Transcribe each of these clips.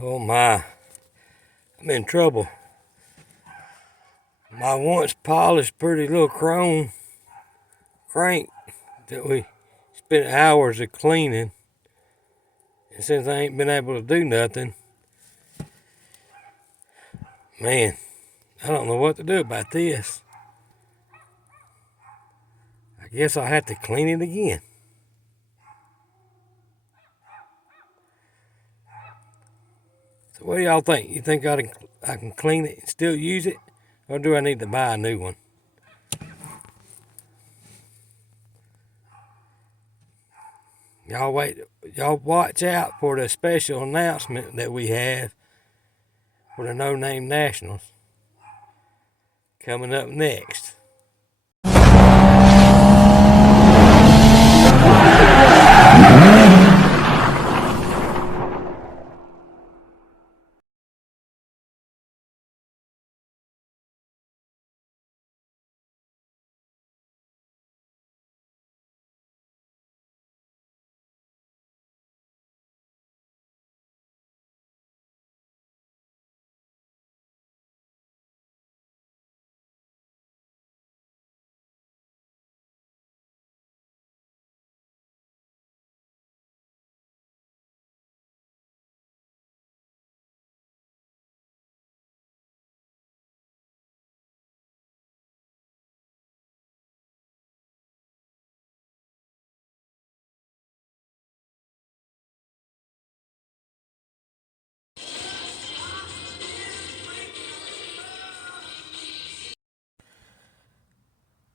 Oh my, I'm in trouble. My once polished pretty little chrome crank that we spent hours of cleaning, and since I ain't been able to do nothing, man, I don't know what to do about this. I guess I'll have to clean it again. So what do y'all think? You think I can clean it and still use it? Or do I need to buy a new one? Y'all watch out for the special announcement that we have for the No Name Nationals coming up next.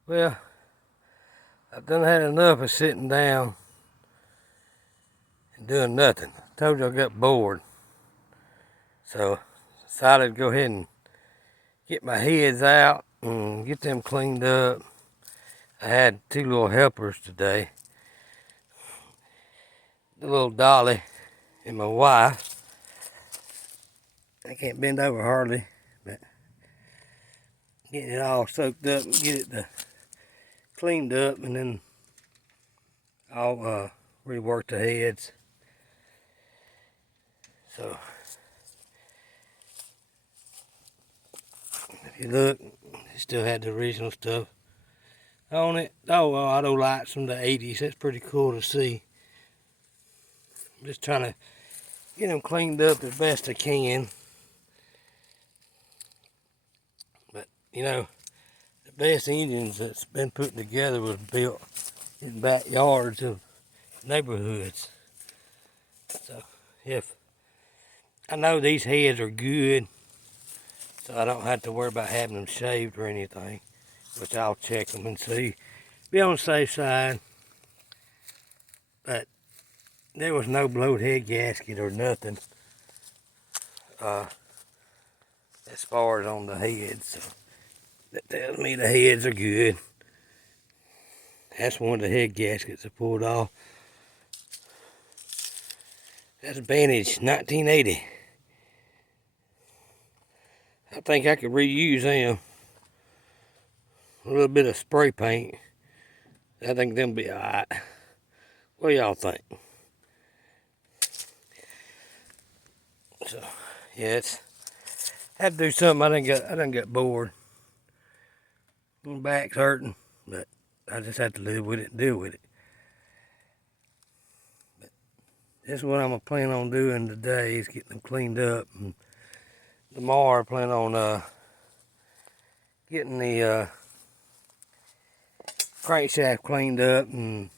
Well, I've done had enough of sitting down and doing nothing. I told you I got bored. So decided to go ahead and get my heads out and get them cleaned up. I had two little helpers today. The little Dolly and my wife. I can't bend over hardly, but getting it all soaked up and get it cleaned up, and then I'll rework the heads. So if you look, it still had the original stuff on it. Oh, well, auto lights from the 80s. That's pretty cool to see. I'm just trying to get them cleaned up as best I can. But, you know, the best engines that's been put together was built in backyards of neighborhoods. So, if I know these heads are good, so I don't have to worry about having them shaved or anything, which I'll check them and see. Be on the safe side. But there was no blowed head gasket or nothing as far as on the heads. So that tells me the heads are good. That's one of the head gaskets I pulled off. That's Vantage 1980. I think I could reuse them. A little bit of spray paint. I think they'll be alright. What do y'all think? So, yeah, had to do something. I done got bored. My back's hurting, but I just have to live with it and deal with it. But this is what I'm planning on doing today, is getting them cleaned up. And tomorrow I plan on getting the crankshaft cleaned up and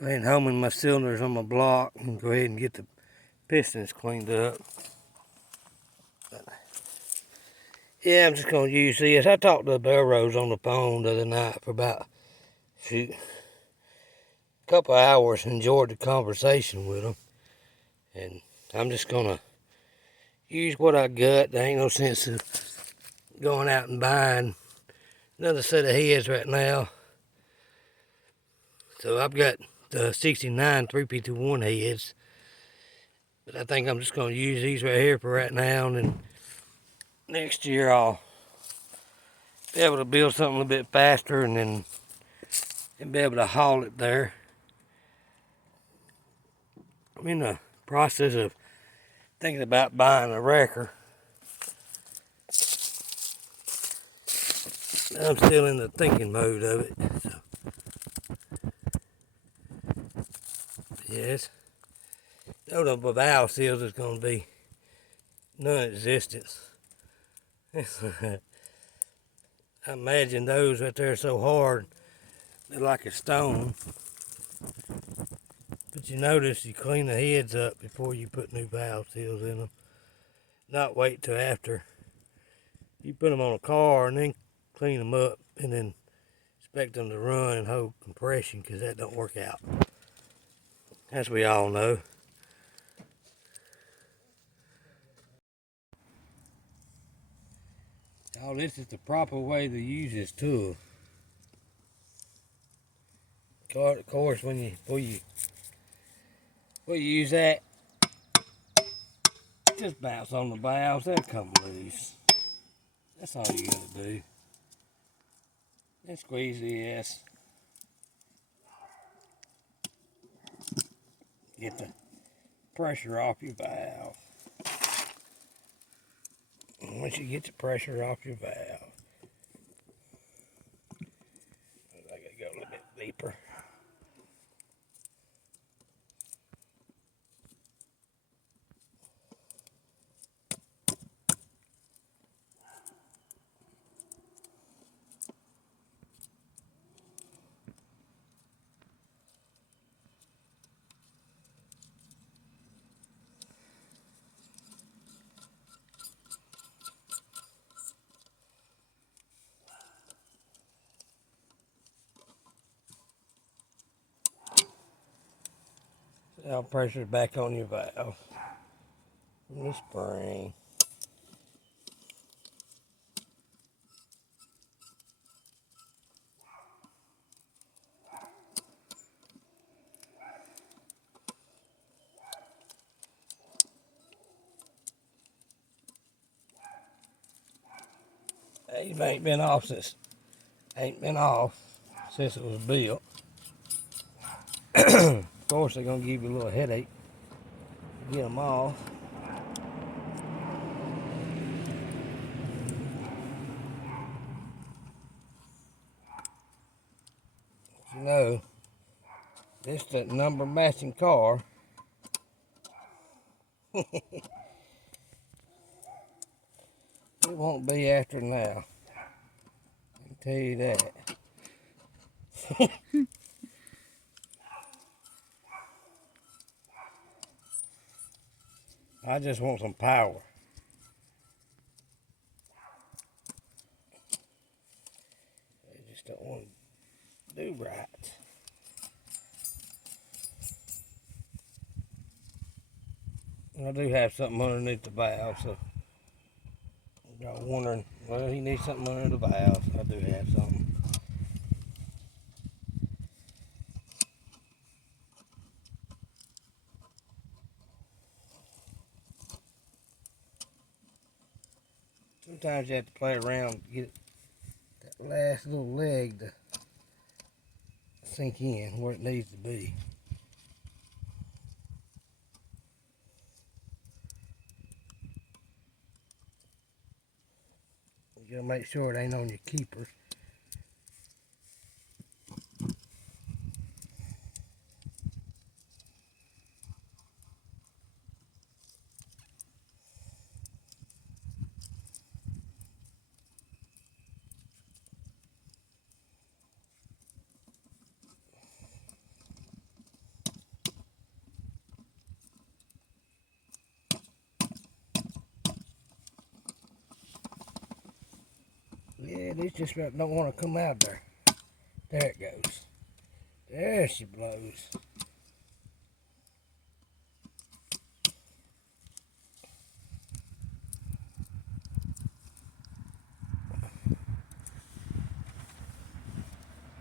go ahead and homing my cylinders on my block and go ahead and get the pistons cleaned up. But yeah, I'm just going to use this. I talked to the Belrose on the phone the other night for about a couple hours. Enjoyed the conversation with them. And I'm just going to use what I got. There ain't no sense of going out and buying another set of heads right now. So I've got the 69 3P21 heads. But I think I'm just going to use these right here for right now. And then next year I'll be able to build something a little bit faster and be able to haul it there. I'm in the process of thinking about buying a wrecker. I'm still in the thinking mode of it. So, yes. No, the valve seals is going to be non-existent. I imagine those right there are so hard, they're like a stone. But you notice you clean the heads up before you put new valve seals in them. Not wait till after. You put them on a car and then clean them up and then expect them to run and hold compression, because that don't work out. As we all know. Oh, this is the proper way to use this tool. Of course, before you use that, just bounce on the valves, they'll come loose. That's all you gotta do. And squeeze this. Get the pressure off your valve. And once you get the pressure off your valve, I gotta go a little bit deeper. Now pressure back on your valve from the spring. It ain't been off since it was built. Of course, they're gonna give you a little headache to get them off. You know, this is the number matching car. It won't be after now. I can tell you that. I just want some power. I just don't want to do right. I do have something underneath the valve, so y'all wondering, well, he needs something under the valve. I do have something. Sometimes you have to play around to get that last little leg to sink in where it needs to be. You gotta make sure it ain't on your keeper. Yeah, these just don't want to come out there. There it goes. There she blows.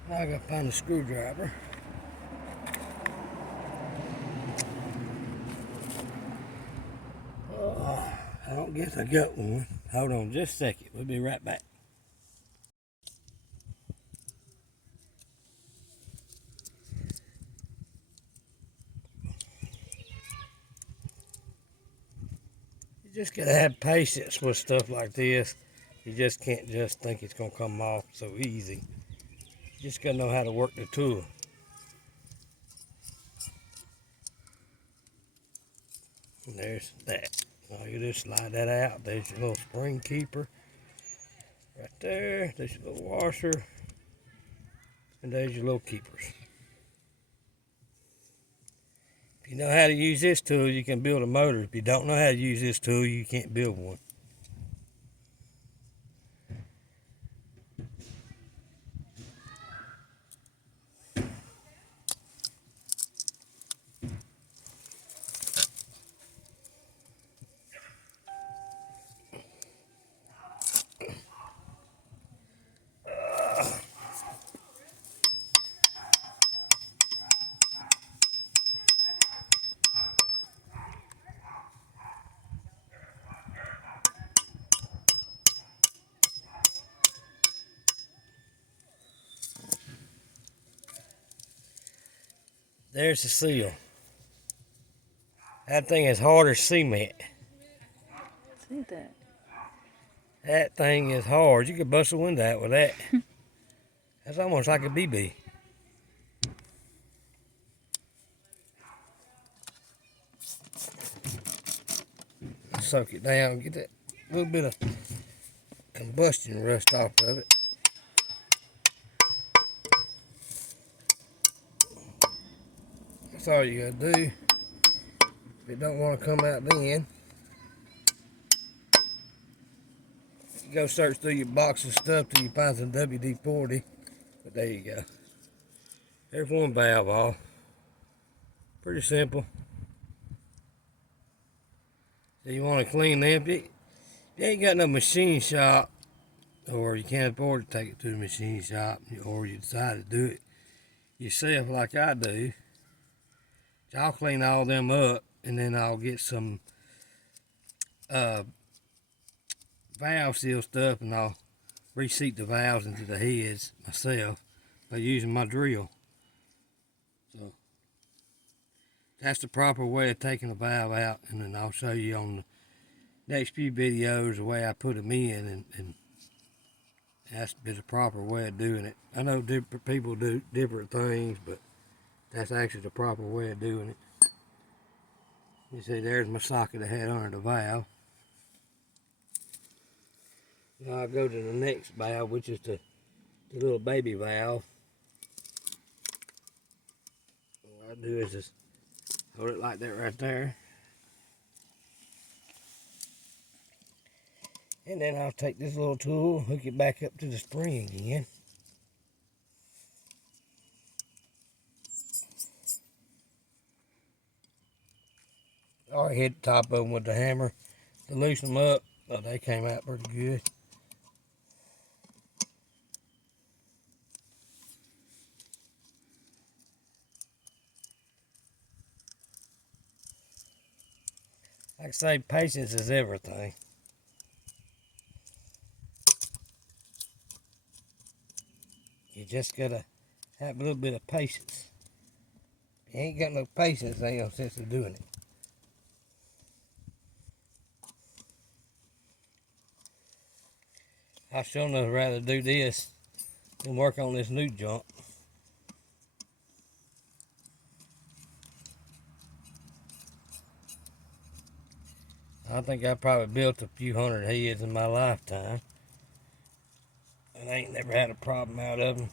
Now I gotta find a screwdriver. Oh, I don't guess I got one. Hold on just a second. We'll be right back. just gotta have patience with stuff like this. You just can't just think it's gonna come off so easy. You just gotta know how to work the tool. And there's that. Now you just slide that out. There's your little spring keeper. Right there. There's your little washer. And there's your little keepers. If you know how to use this tool, you can build a motor. If you don't know how to use this tool, you can't build one. There's the seal. That thing is hard as cement. See that? That thing is hard. You could bust a window out with that. That's almost like a BB. Soak it down, get that little bit of combustion rust off of it. That's all you gotta do. If it don't want to come out then, you go search through your box of stuff till you find some WD-40. But there you go. There's one valve off. Pretty simple. So you want to clean them. If you ain't got no machine shop, or you can't afford to take it to the machine shop, or you decide to do it yourself like I do, I'll clean all them up, and then I'll get some valve seal stuff, and I'll reseat the valves into the heads myself by using my drill. So that's the proper way of taking a valve out, and then I'll show you on the next few videos the way I put them in, and that's the proper way of doing it. I know different people do different things, but that's actually the proper way of doing it. You see, there's my socket I had under the valve. Now I'll go to the next valve, which is the little baby valve. What I do is just hold it like that right there. And then I'll take this little tool, hook it back up to the spring again. I already hit the top of them with the hammer to loosen them up, but they came out pretty good. Like I say, patience is everything. You just gotta have a little bit of patience. If you ain't got no patience, there ain't no sense of doing it. I sure enough rather do this than work on this new junk. I think I probably built a few hundred heads in my lifetime, and I ain't never had a problem out of them.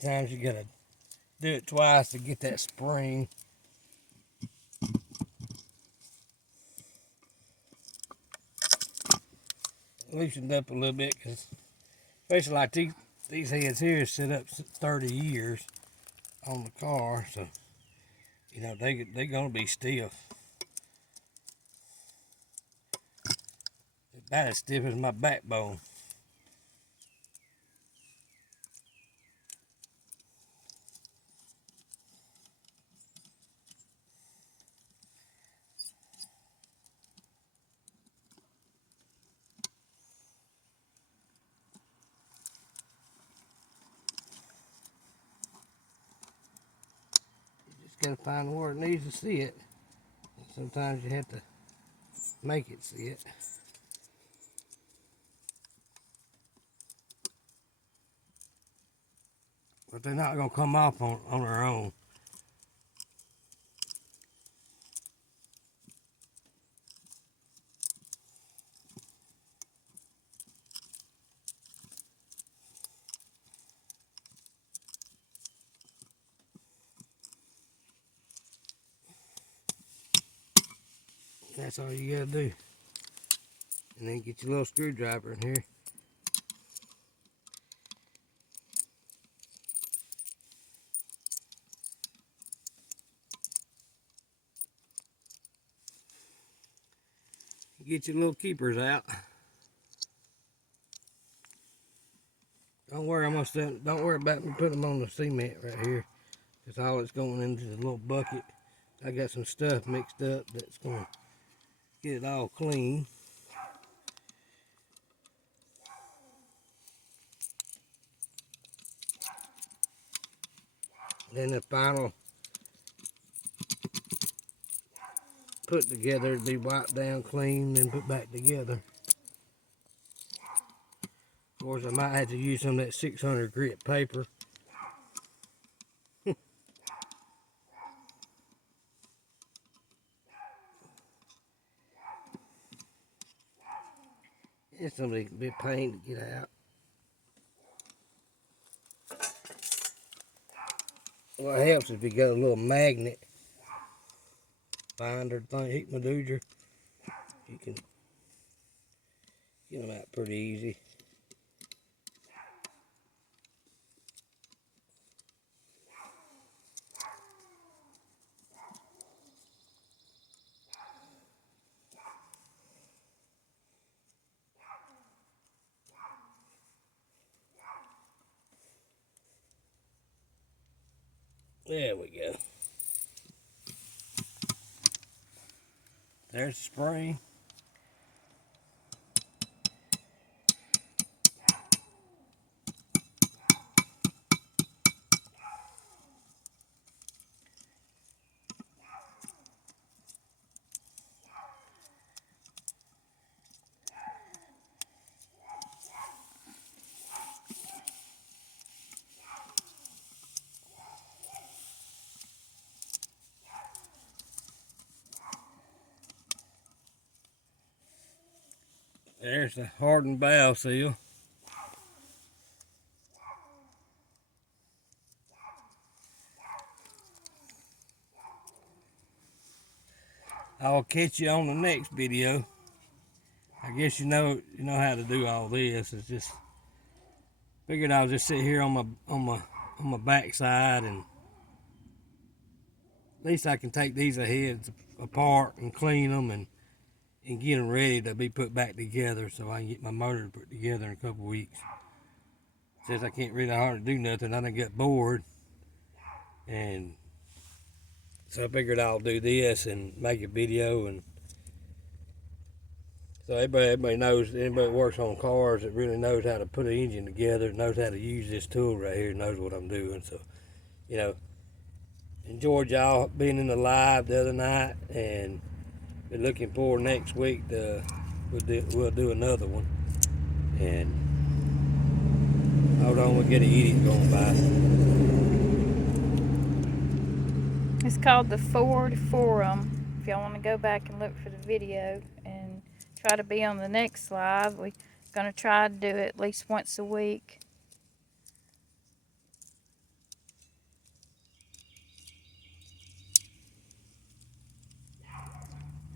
Sometimes you gotta do it twice to get that spring. Loosened up a little bit, because especially like these heads here sit up 30 years on the car, so you know they're gonna be stiff. About as stiff as my backbone. got to find where it needs to sit. Sometimes you have to make it sit. But they're not going to come off on their own. That's all you got to do. And then get your little screwdriver in here. Get your little keepers out. Don't worry, don't worry about me putting them on the cement right here. That's all it's going into the little bucket. I got some stuff mixed up that's going to get it all clean. Then the final put together to be wiped down clean and put back together. Of course, I might have to use some of that 600 grit paper. It's gonna be a bit pain to get out. What helps if you got a little magnet binder thing, heat maneuver, you can get them out pretty easy. There we go. There's the spring. There's the hardened valve seal. I'll catch you on the next video. I guess you know how to do all this. It's just figured I'll just sit here on my backside, and at least I can take these heads apart and clean them and get them ready to be put back together, so I can get my motor put together in a couple weeks. Since I can't really hardly do nothing, I done got bored, and so I figured I'll do this and make a video. And so everybody knows, anybody that works on cars that really knows how to put an engine together, knows how to use this tool right here, knows what I'm doing. So, enjoyed y'all being in the live the other night, and been looking forward next week to we'll do another one. And hold on, we'll get an idiot going by. It's called the Ford Forum. If y'all want to go back and look for the video and try to be on the next live, we're going to try to do it at least once a week.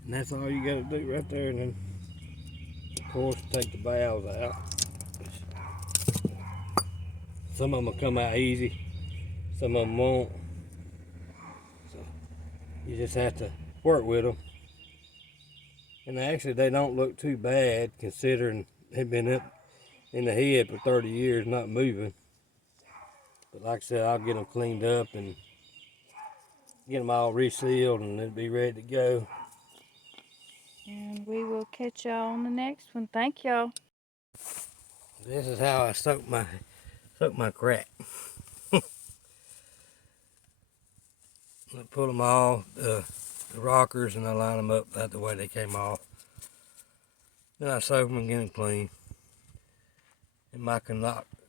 And that's all you got to do right there. And then, of course, take the valves out. Some of them will come out easy, some of them won't. So you just have to work with them. And actually, they don't look too bad considering they've been up in the head for 30 years, not moving. But like I said, I'll get them cleaned up and get them all resealed, and they'll be ready to go. And we will catch y'all on the next one. Thank y'all. This is how I soak my crack. I pull them off, the rockers, and I line them up that the way they came off. Then I soak them and get them clean. And my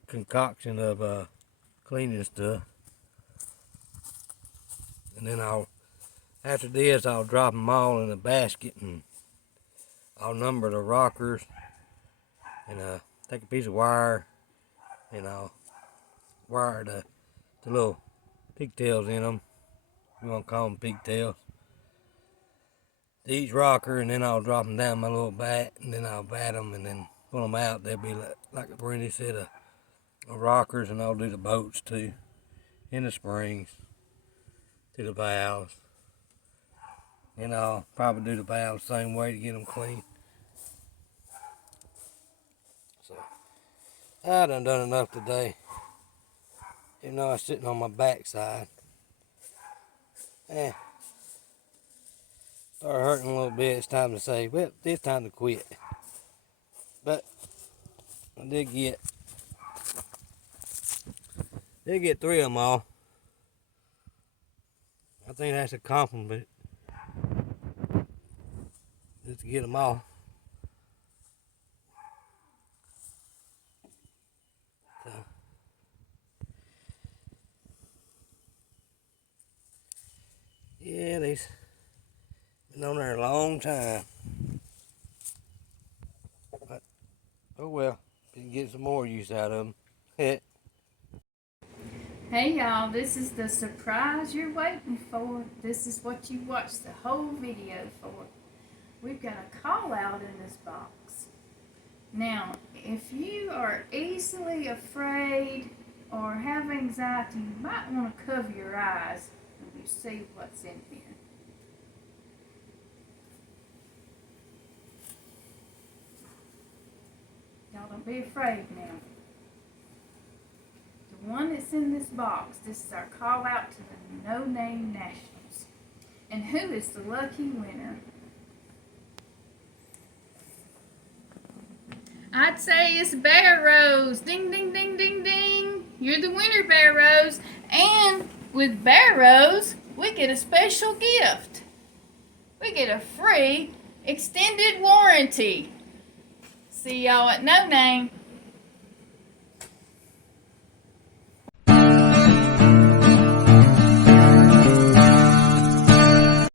concoction of cleaning stuff. And then after this, I'll drop them all in a basket and I'll number the rockers and take a piece of wire and I'll wire the little pigtails in them. You want to call them pigtails. To each rocker, and then I'll drop them down my little bat, and then I'll bat them and then pull them out. They'll be like Brandy said, of rockers, and I'll do the bolts too, and the springs to the valves. And I'll probably do the valves the same way to get them clean. So I done enough today. Even though I was sitting on my backside. Started hurting a little bit. It's time to say, well, it's time to quit. But I did get 3 of them all. I think that's a compliment. Just to get them all. So, yeah, they've been on there a long time. But, oh well, can get some more use out of them. Hey y'all, this is the surprise you're waiting for. This is what you watched the whole video for. We've got a call out in this box. Now, if you are easily afraid or have anxiety, you might want to cover your eyes when you see what's in here. Y'all don't be afraid now. The one that's in this box, this is our call out to the No Name Nationals. And who is the lucky winner? I'd say it's Bear Rose. Ding, ding, ding, ding, ding. You're the winner, Bear Rose. And with Bear Rose, we get a special gift. We get a free extended warranty. See y'all at No Name.